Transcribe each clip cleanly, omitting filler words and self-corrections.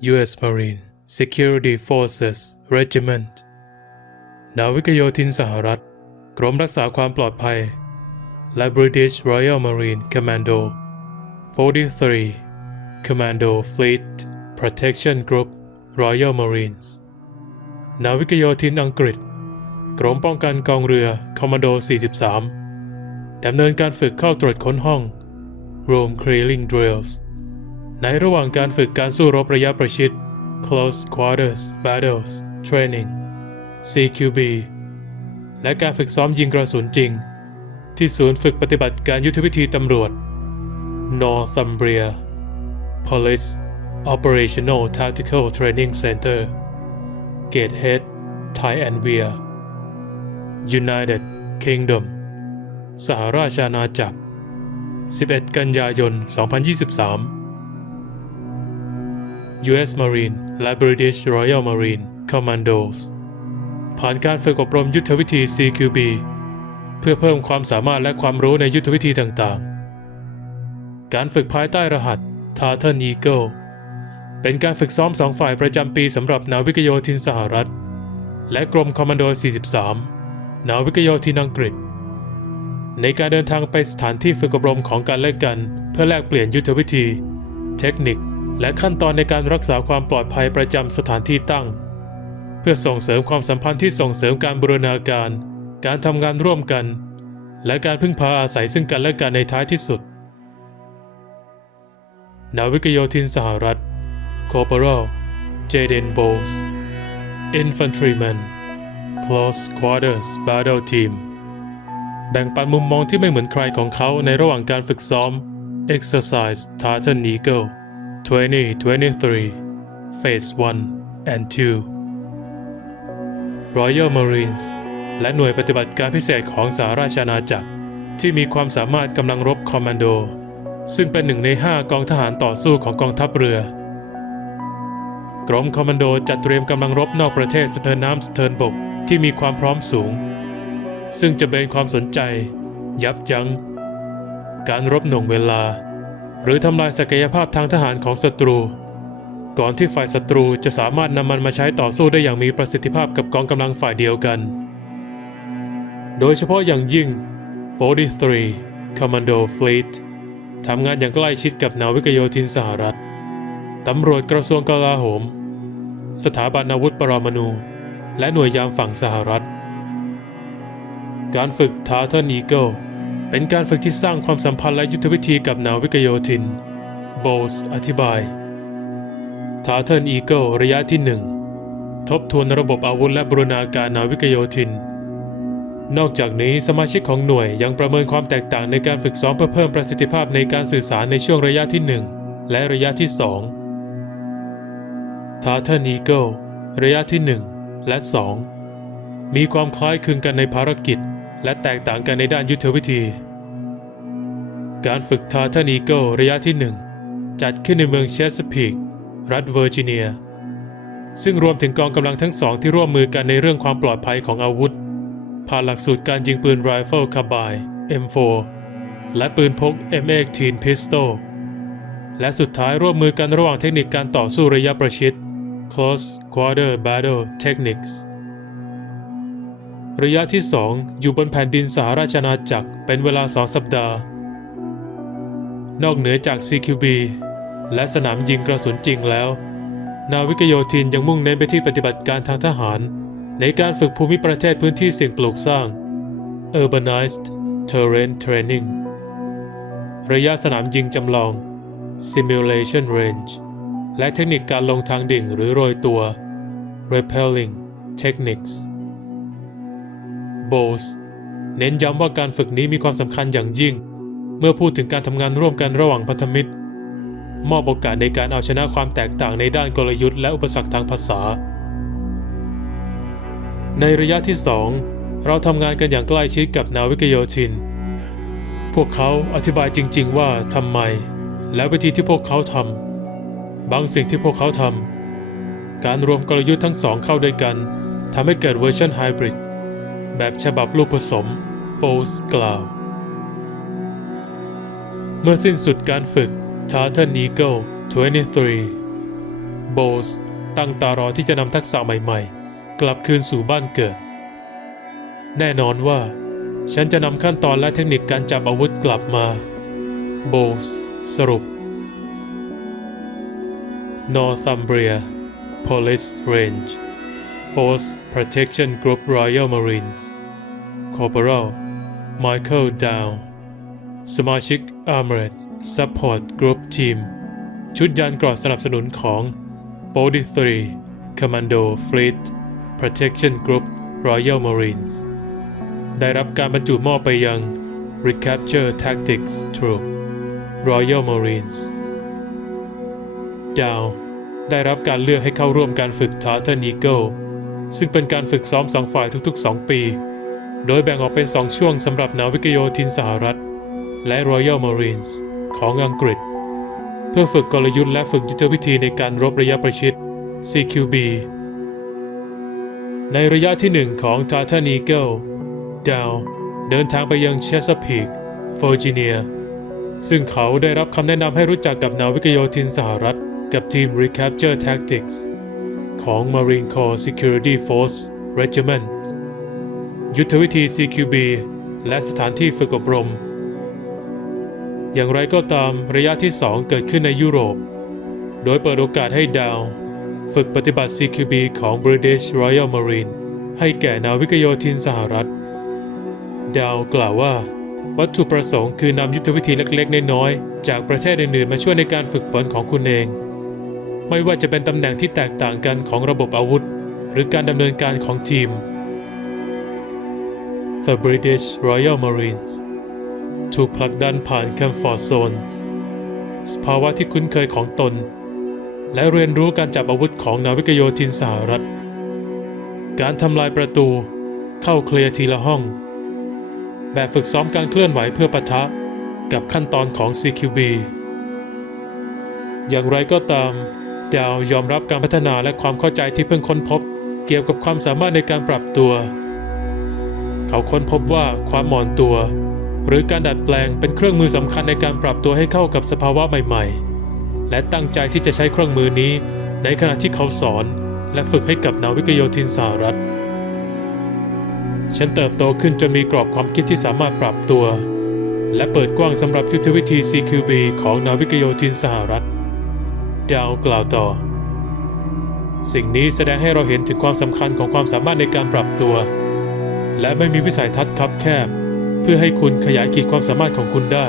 U.S. Marine Security Forces Regiment นาวิกโยธินสหรัฐกรมรักษาความปลอดภัยและ British Royal Marine Commando 43 Commando Fleet Protection Group Royal Marines นาวิกโยธินอังกฤษกรมป้องกันกองเรือ Commando 43 ดำเนินการฝึกเข้าตรวจค้นห้อง Room Clearing Drills ในระหว่างการฝึกการสู้รบระยะประชิด Close Quarters Battles Training CQB และการฝึกซ้อมยิงกระสุนจริงที่ศูนย์ฝึกปฏิบัติการยุทธวิธีตำรวจ Northumbria Police Operational Tactical Training Center Gateshead Thailandvia United Kingdom สหราชอาณาจักร 11 กันยายน 2023 U.S. Marine และ British Royal Marine Commandos ผ่านการฝึกอบรมยุทธวิธี CQB เพื่อเพิ่มความสามารถและความรู้ในยุทธวิธีต่างๆการฝึกภายใต้รหัส Tartan Eagle เป็นการฝึกซ้อม2ฝ่ายประจำปีสำหรับนาวิกโยธินสหรัฐและกรมคอมมานโด 43 นาวิกโยธินอังกฤษในการเดินทางไปสถานที่ฝึกอบรมของกันและกันเพื่อแลกเปลี่ยนยุทธวิธีเทคนิคและขั้นตอนในการรักษาความปลอดภัยประจำสถานที่ตั้งเพื่อส่งเสริมความสัมพันธ์ที่ส่งเสริมการบูรณาการการทำงานร่วมกันและการพึ่งพาอาศัยซึ่งกันและกันในท้ายที่สุดนาวิกโยธินสหรัฐ Corporal Jaden Bowles Infantryman Close Quarters Battle Team แบ่งปันมุมมองที่ไม่เหมือนใครของเขาในระหว่างการฝึกซ้อม Exercise Tartan Eagle 2023 Phase 1 and 2 Royal Marines และหน่วยปฏิบัติการพิเศษของสหราชอาณาจักรที่มีความสามารถกำลังรบคอมมานโดซึ่งเป็น1 ใน 5 กองทหารต่อสู้ของกองทัพเรือกรมคอมมานโดจัดเตรียมกำลังรบนอกประเทศสะเทินน้ำสะเทินบกที่มีความพร้อมสูงซึ่งจะเบนความสนใจยับยั้งการรบหน่วงเวลาหรือทำลายศักยภาพทางทหารของศัตรูก่อนที่ฝ่ายศัตรูจะสามารถนำมันมาใช้ต่อสู้ได้อย่างมีประสิทธิภาพกับกองกำลังฝ่ายเดียวกันโดยเฉพาะอย่างยิ่ง 43 Commando Fleet ทำงานอย่างใกล้ชิดกับนาวิกโยธินสหรัฐตำรวจกระทรวงกลาโหมสถาบันอาวุธปรมาณูและหน่วยยามฝั่งสหรัฐการฝึก Tartan Eagle เป็นการฝึกที่สร้างความสัมพันธ์และยุทธวิธีกับนาวิกโยธิน Bowles อธิบาย Tartan Eagle ระยะที่ 1 ทบทวนระบบอาวุธและบูรณาการนาวิกโยธินนอกจากนี้สมาชิกของหน่วยยังประเมินความแตกต่างในการฝึกซ้อมเพื่อเพิ่มประสิทธิภาพในการสื่อสารในช่วงระยะที่ 1 และระยะที่ 2 Tartan Eagle ระยะที่ 1 และ 2 มีความคล้ายคลึงกันในภารกิจและแตกต่างกันในด้านยุทธวิธีการฝึก Tartan Eagle ระยะที่ 1 จัดขึ้นในเมืองเชสพีกรัฐเวอร์จิเนียซึ่งรวมถึงกองกำลังทั้งสองที่ร่วมมือกันในเรื่องความปลอดภัยของอาวุธผ่านหลักสูตรการยิงปืนไรเฟิลคาร์บาย M4 และปืนพก M18 Pistol และสุดท้ายร่วมมือกันระหว่างเทคนิคการต่อสู้ระยะประชิด Close Quarter Battle Techniques ระยะที่ 2 อยู่บนแผ่นดินสหราชอาณาจักรเป็นเวลา2 สัปดาห์นอกเหนือจาก CQB และสนามยิงกระสุนจริงแล้วนาวิกโยธินยังมุ่งเน้นไปที่ปฏิบัติการทางทหารในการฝึกภูมิประเทศพื้นที่สิ่งปลูกสร้าง Urbanized Terrain Training ระยะสนามยิงจำลอง Simulation Range และเทคนิคการลงทางดิ่งหรือโรยตัว Rappelling Techniques Bowles เน้นย้ำว่าการฝึกนี้มีความสำคัญอย่างยิ่งเมื่อพูดถึงการทำงานร่วมกันระหว่างพันธมิตรมอบโอกาสในการเอาชนะความแตกต่างในด้านกลยุทธ์และอุปสรรคทางภาษาในระยะที่ 2 เราทำงานกันอย่างใกล้ชิดกับนาวิกโยธินพวกเขาอธิบายจริงๆว่าทำไมและวิธีที่พวกเขาทำบางสิ่งที่พวกเขาทำการรวมกลยุทธ์ทั้งสองเข้าด้วยกันทำให้เกิดเวอร์ชันไฮบริดแบบฉบับลูกผสม Bowles กล่าวเมื่อสิ้นสุดการฝึก Tartan Eagle 23 โบสตั้งตารอที่จะนำทักษะใหม่ๆกลับคืนสู่บ้านเกิดแน่นอนว่าฉันจะนำขั้นตอนและเทคนิคการจับอาวุธกลับมาโบสสรุป Northumbria Police Range Force Protection Group Royal Marines Corporal Michael Down สมาชิก Armored Support Group Team ชุดยานเกราะสนับสนุนของ 43 Commando Fleet Protection Group Royal Marines ได้รับการบรรจุมอบไปยัง Recapture Tactics Troop Royal Marines ดาวได้รับการเลือกให้เข้าร่วมการฝึก Tartan Eagle ซึ่งเป็นการฝึกซ้อม2 ฝ่ายทุกๆ 2 ปี โดยแบ่งออกเป็น 2 ช่วงสำหรับนาวิกโยธินสหรัฐและ Royal Marines ของอังกฤษเพื่อฝึกกลยุทธ์และฝึกยุทธวิธีในการรบระยะประชิด CQB ในระยะที่ 1 ของ Tartan Eagle ดาวเดินทางไปยัง Chesapeake เวอร์จิเนียซึ่งเขาได้รับคำแนะนำให้รู้จักกับนาวิกโยธินสหรัฐกับทีม Recapture Tactics ของ Marine Corps Security Force Regiment ยุทธวิธี CQB และสถานที่ฝึกอบรมอย่างไรก็ตามระยะที่ 2 เกิดขึ้นในยุโรปโดยเปิดโอกาสให้ดาวฝึกปฏิบัติ CQB ของ British Royal Marine ให้แก่นาวิกโยธินสหรัฐดาวกล่าวว่าวัตถุประสงค์คือนำยุทธวิธีเล็กๆน้อยๆจากประเทศอื่นๆมาช่วยในการฝึกฝนของคุณเองไม่ว่าจะเป็นตำแหน่งที่แตกต่างกันของระบบอาวุธหรือการดำเนินการของทีม The British Royal Marines ถูกผลักดันผ่าน Comfort Zones สภาวะที่คุ้นเคยของตนและเรียนรู้การจับอาวุธของนาวิกโยธินสหรัฐการทำลายประตูเข้าเคลียร์ทีละห้องแบบฝึกซ้อมการเคลื่อนไหวเพื่อปะทะกับขั้นตอนของ CQB อย่างไรก็ตามดาวยอมรับการพัฒนาและความเข้าใจที่เพิ่งค้นพบเกี่ยวกับความสามารถในการปรับตัวเขาค้นพบว่าความอ่อนตัวหรือการดัดแปลงเป็นเครื่องมือสำคัญในการปรับตัวให้เข้ากับสภาวะใหม่ๆและตั้งใจที่จะใช้เครื่องมือนี้ในขณะที่เขาสอนและฝึกให้กับนาวิกโยธินสหรัฐฉันเติบโตขึ้นจนมีกรอบความคิดที่สามารถปรับตัวและเปิดกว้างสำหรับยุทธวิธี CQB ของนาวิกโยธินสหรัฐดาวกล่าวต่อสิ่งนี้แสดงให้เราเห็นถึงความสำคัญของความสามารถในการปรับตัวและไม่มีวิสัยทัศน์คับแคบเพื่อให้คุณขยายขีดความสามารถของคุณได้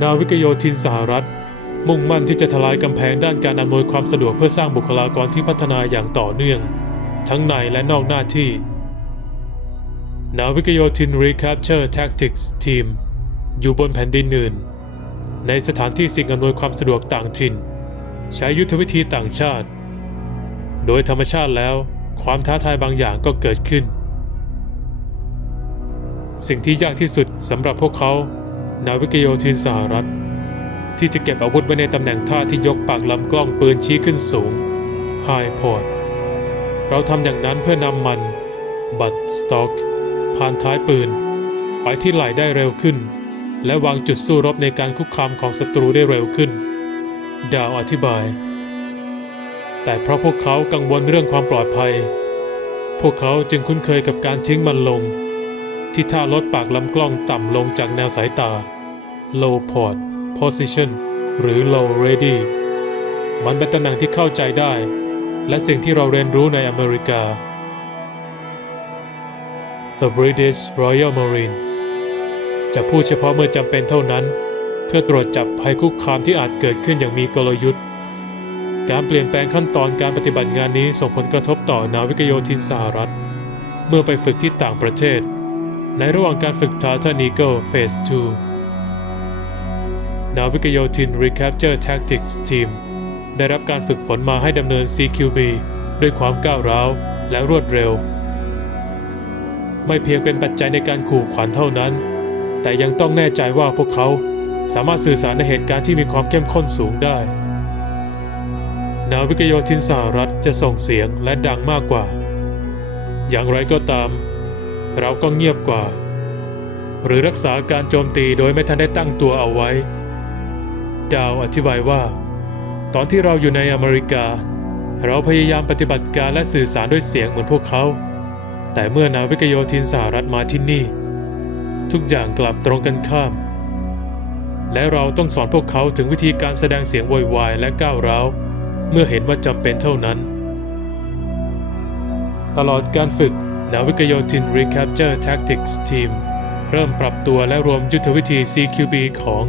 นาวิกโยธินสหรัฐมุ่งมั่นที่จะทลายกำแพงด้านการอำนวยความสะดวกเพื่อสร้างบุคลากรที่พัฒนาอย่างต่อเนื่องทั้งในและนอกหน้าที่นาวิกโยธิน Recapture Tactics Team อยู่บนแผ่นดินอื่นในสถานที่สิ่งอำนวยความสะดวกต่างถิ่นใช้ยุทธวิธีต่างชาติโดยธรรมชาติแล้วความท้าทายบางอย่างก็เกิดขึ้นสิ่งที่ยากที่สุดสำหรับพวกเขานาวิกโยธินสหรัฐที่จะเก็บอาวุธไว้ในตำแหน่งท่าที่ยกปากลำกล้องปืนชี้ขึ้นสูง High Port เราทำอย่างนั้นเพื่อนำมันบัตสต็อกผ่านท้ายปืนไปที่ไหล่ได้เร็วขึ้นและวางจุดสู้รบในการคุกคามของศัตรูได้เร็วขึ้นดาวอธิบายแต่เพราะพวกเขากังวลเรื่องความปลอดภัยพวกเขาจึงคุ้นเคยกับการทิ้งมันลงที่ท่าลดปากลำกล้องต่ำลงจากแนวสายตา Low Port Position หรือ Low Ready มันเป็นตำแหน่งที่เข้าใจได้และสิ่งที่เราเรียนรู้ในอเมริกา The British Royal Marines จะพูดเฉพาะเมื่อจำเป็นเท่านั้นเพื่อตรวจจับภัยคุกคามที่อาจเกิดขึ้นอย่างมีกลยุทธ์การเปลี่ยนแปลงขั้นตอนการปฏิบัติงานนี้ส่งผลกระทบต่อนาวิกโยธินสหรัฐเมื่อไปฝึกที่ต่างประเทศในระหว่างการฝึก Tartan Eagle Phase 2นาวิกโยธิน Recapture Tactics Team ได้รับการฝึกฝนมาให้ดำเนิน CQB ด้วยความก้าวร้าวและรวดเร็วไม่เพียงเป็นปัจจัยในการขู่ขวัญเท่านั้นแต่ยังต้องแน่ใจว่าพวกเขาสามารถสื่อสารในเหตุการณ์ที่มีความเข้มข้นสูงได้นาวิกโยธินสหรัฐจะส่งเสียงและดังมากกว่าอย่างไรก็ตามเราก็เงียบกว่าหรือรักษาการโจมตีโดยไม่ทันได้ตั้งตัวเอาไว้ดาวอธิบายว่า ตอนที่เราอยู่ในอเมริกาเราพยายามปฏิบัติการและสื่อสารด้วยเสียงเหมือนพวกเขาแต่เมื่อนาวิกโยธินสหรัฐมาที่นี่ทุกอย่างกลับตรงกันข้ามและเราต้องสอนพวกเขาถึงวิธีการแสดงเสียงโวยวายและก้าวร้าวเมื่อเห็นว่าจำเป็นเท่านั้นตลอดการฝึกนาวิกโยธิน Recapture Tactics Team เริ่มปรับตัวและรวมยุทธวิธี CQB ของ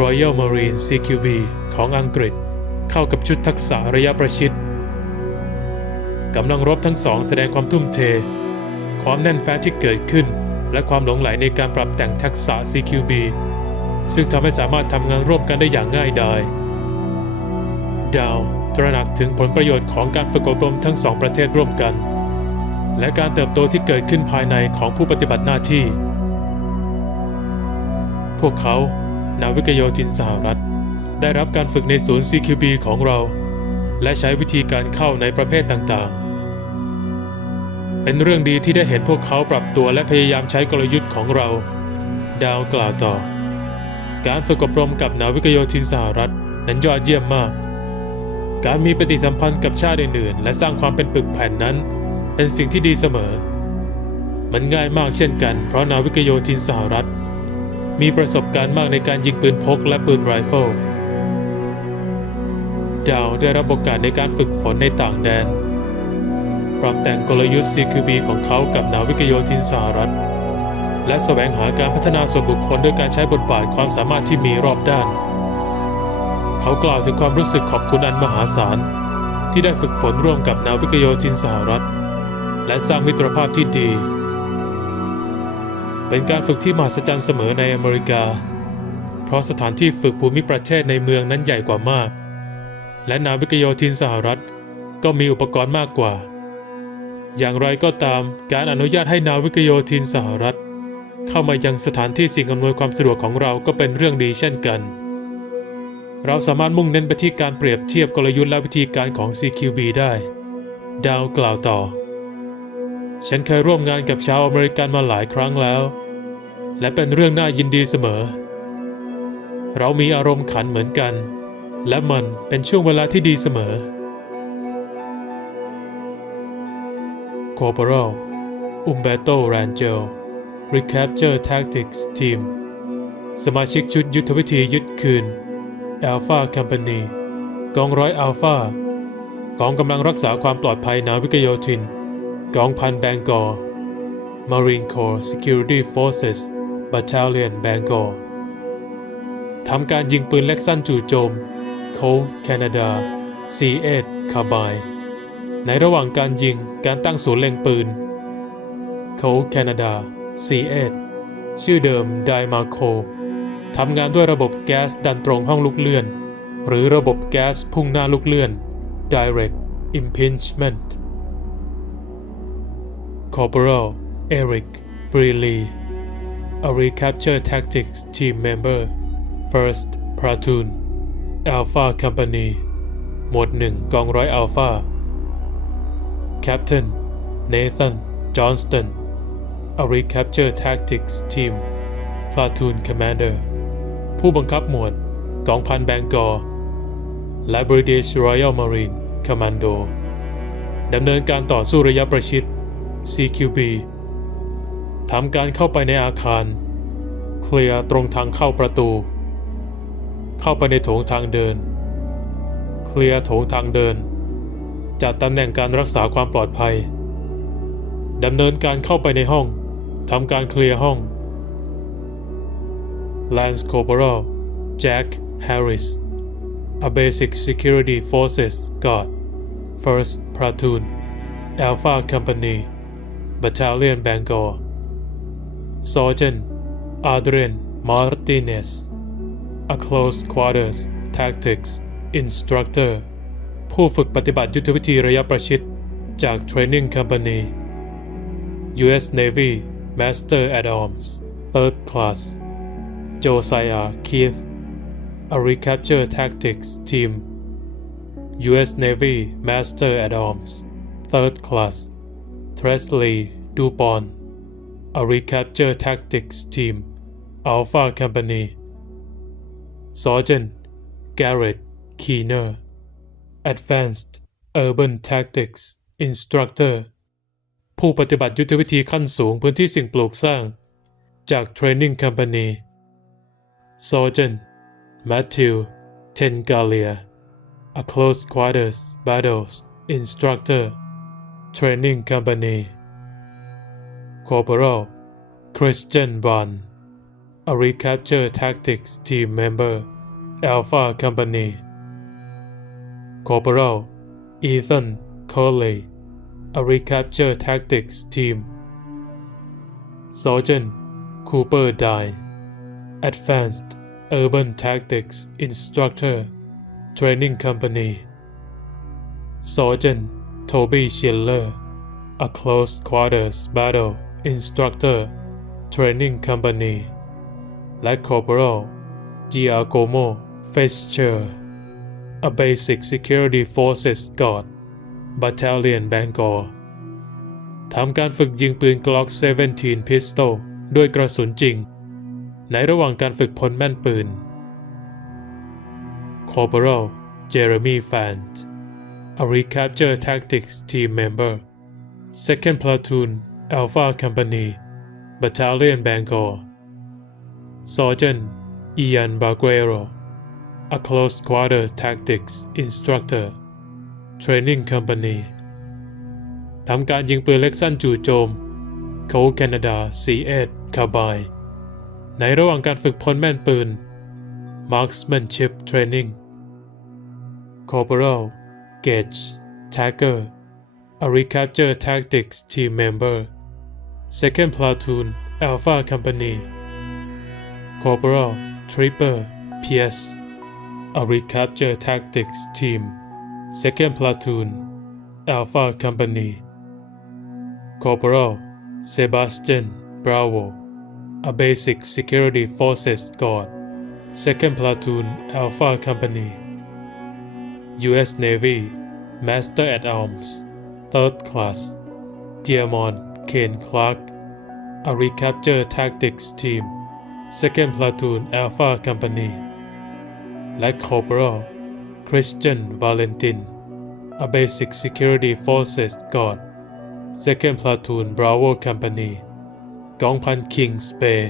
Royal Marine CQB ของอังกฤษเข้ากับชุดทักษะระยะประชิดกำลังรบทั้งสองแสดงความทุ่มเทความแน่นแฟ้นที่เกิดขึ้นและความหลงใหลในการปรับแต่งทักษะ CQB ซึ่งทำให้สามารถทำงานร่วมกันได้อย่างง่ายดายดาวตระหนักถึงผลประโยชน์ของการฝึกอบรมทั้งสองประเทศร่วมกันและการเติบโตที่เกิดขึ้นภายในของผู้ปฏิบัติหน้าที่พวกเขานาวิกโยธินสหรัฐได้รับการฝึกในศูนย์ CQB ของเราและใช้วิธีการเข้าในประเภทต่างๆเป็นเรื่องดีที่ได้เห็นพวกเขาปรับตัวและพยายามใช้กลยุทธ์ของเราดาวกล่าวต่อการฝึกอบรมกับนาวิกโยธินสหรัฐนั้นยอดเยี่ยมมากการมีปฏิสัมพันธ์กับชาติอื่นๆและสร้างความเป็นปึกแผ่นนั้นเป็นสิ่งที่ดีเสมอมันง่ายมากเช่นกันเพราะนาวิกโยธินสหรัฐมีประสบการณ์มากในการยิงปืนพกและปืนไรเฟิลดาวได้รับโอกาสในการฝึกฝนในต่างแดนปรับแต่งกลยุทธ์ CQB ของเขากับนาวิกโยธินสหรัฐและแสวงหาการพัฒนาส่วนบุคคลด้วยการใช้บทบาทความสามารถที่มีรอบด้านเขากล่าวถึงความรู้สึกขอบคุณอันมหาศาลที่ได้ฝึกฝนร่วมกับนาวิกโยธินสหรัฐและสร้างมิตรภาพที่ดีเป็นการฝึกที่มหัศจรรย์เสมอในอเมริกาเพราะสถานที่ฝึกภูมิประเทศในเมืองนั้นใหญ่กว่ามากและนาวิกโยธินสหรัฐก็มีอุปกรณ์มากกว่าอย่างไรก็ตามการอนุญาตให้นาวิกโยธินสหรัฐเข้ามายังสถานที่สิ่งอำนวยความสะดวกของเราก็เป็นเรื่องดีเช่นกันเราสามารถมุ่งเน้นไปที่การเปรียบเทียบกลยุทธ์และวิธีการของ CQB ได้ดาวกล่าวต่อฉันเคยร่วมงานกับชาวอเมริกันมาหลายครั้งแล้วและเป็นเรื่องน่ายินดีเสมอเรามีอารมณ์ขันเหมือนกันและมันเป็นช่วงเวลาที่ดีเสมอ Corporal Umberto Rangel Recapture Tactics Team สมาชิกชุดยุทธวิธียึดคืน Alpha Company กองร้อยอัลฟากองกำลังรักษาความปลอดภัยนาวิกโยธินกองพันแบงกอร์ Marine Corps Security Forces Battalion Bangor ทำการยิงปืนเล็กสั้นจู่โจม Colt Canada C8 Carbine ในระหว่างการยิงการตั้งศูนย์เล็งปืน Colt Canada C8 ชื่อเดิม Dimarco ทำงานด้วยระบบแก๊สดันตรงห้องลูกเลื่อนหรือระบบแก๊สพุ่งหน้าลูกเลื่อน Direct Impingement Corporal Eric Brealey a Recapture Tactics Team Member First Platoon Alpha Company หมวด 1 กองร้อยอัลฟา Captain Nathan Johnston a Recapture Tactics Team Platoon Commander ผู้บังคับหมวดกองพันแบงกอร์และ British Royal Marine Commando ดำเนินการต่อสู้ระยะประชิด CQB ทำการเข้าไปในอาคารเคลียร์ตรงทางเข้าประตูเข้าไปในโถงทางเดินเคลียร์โถงทางเดินจัดตำแหน่งการรักษาความปลอดภัยดำเนินการเข้าไปในห้องทำการเคลียร์ห้อง Lance Corporal Jack Harris a Basic Security Forces Guard First Platoon Alpha Company Battalion Bangor Sergeant Adrian Martinez a Close Quarters Tactics Instructor ผู้ฝึกปฏิบัติยุทธวิธีระยะประชิดจาก Training Company U.S. Navy Master at Arms Third Class Josiah Keith a Recapture Tactics Team U.S. Navy Master at Arms Third Class Tresley Dupont a Recapture Tactics Team Alpha Company Sergeant Garrett Keener Advanced Urban Tactics Instructor ผู้ปฏิบัติยุทธวิธีขั้นสูงพื้นที่สิ่งปลูกสร้างจาก Training Company Sergeant Matthew Tengalia A Close Quarters Battles Instructor Training Company Corporal Christian Bond A Recapture Tactics Team Member Alpha Company Corporal Ethan Coley A Recapture Tactics Team Sergeant Cooper Dye Advanced Urban Tactics Instructor Training Company Sergeant Toby Schiller A Close Quarters Battle Instructor Training Company และ Corporal Giacomo Fescher A Basic Security Forces Guard Battalion Bangor ทำการฝึกยิงปืน Glock 17 Pistol ด้วยกระสุนจริงในระหว่างการฝึกพลแม่นปืน Corporal Jeremy Fant A Recapture Tactics Team Member Second Platoon Alpha Company Battalion Bangor Sergeant Ian Baguero A Close Quarters Tactics Instructor Training Company ทำการยิงปืนเล็กสั้นจู่โจม Colt Canada C8 Carbine ในระหว่างการฝึกพลแม่นปืน Marksmanship Training Corporal Gage Tacker A Recapture Tactics Team Member Second Platoon Alpha Company Corporal Tripper Pierce A Recapture Tactics Team Second Platoon Alpha Company Corporal Sebastian Bravo A Basic Security Forces Guard Second Platoon Alpha Company U.S. Navy Master at Arms Third Class Diamond Kane Clark A Recapture Tactics Team Second Platoon Alpha Company และ Corporal Christian Valentin A Basic Security Forces Guard Second Platoon Bravo Company กองพัน Kings Bay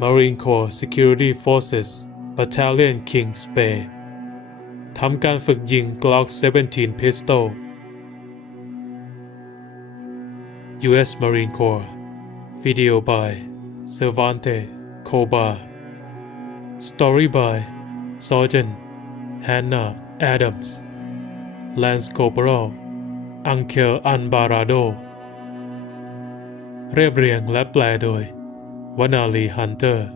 Marine Corps Security Forces Battalion Kings Bay ทำการฝึกยิง Glock 17 Pistol U.S. Marine Corps Video by Cervante Cobar Story by Sergeant Hannah Adams Lance Corporal Angel Alvarado เรียบเรียงและแปลโดยวนาลีฮันเตอร์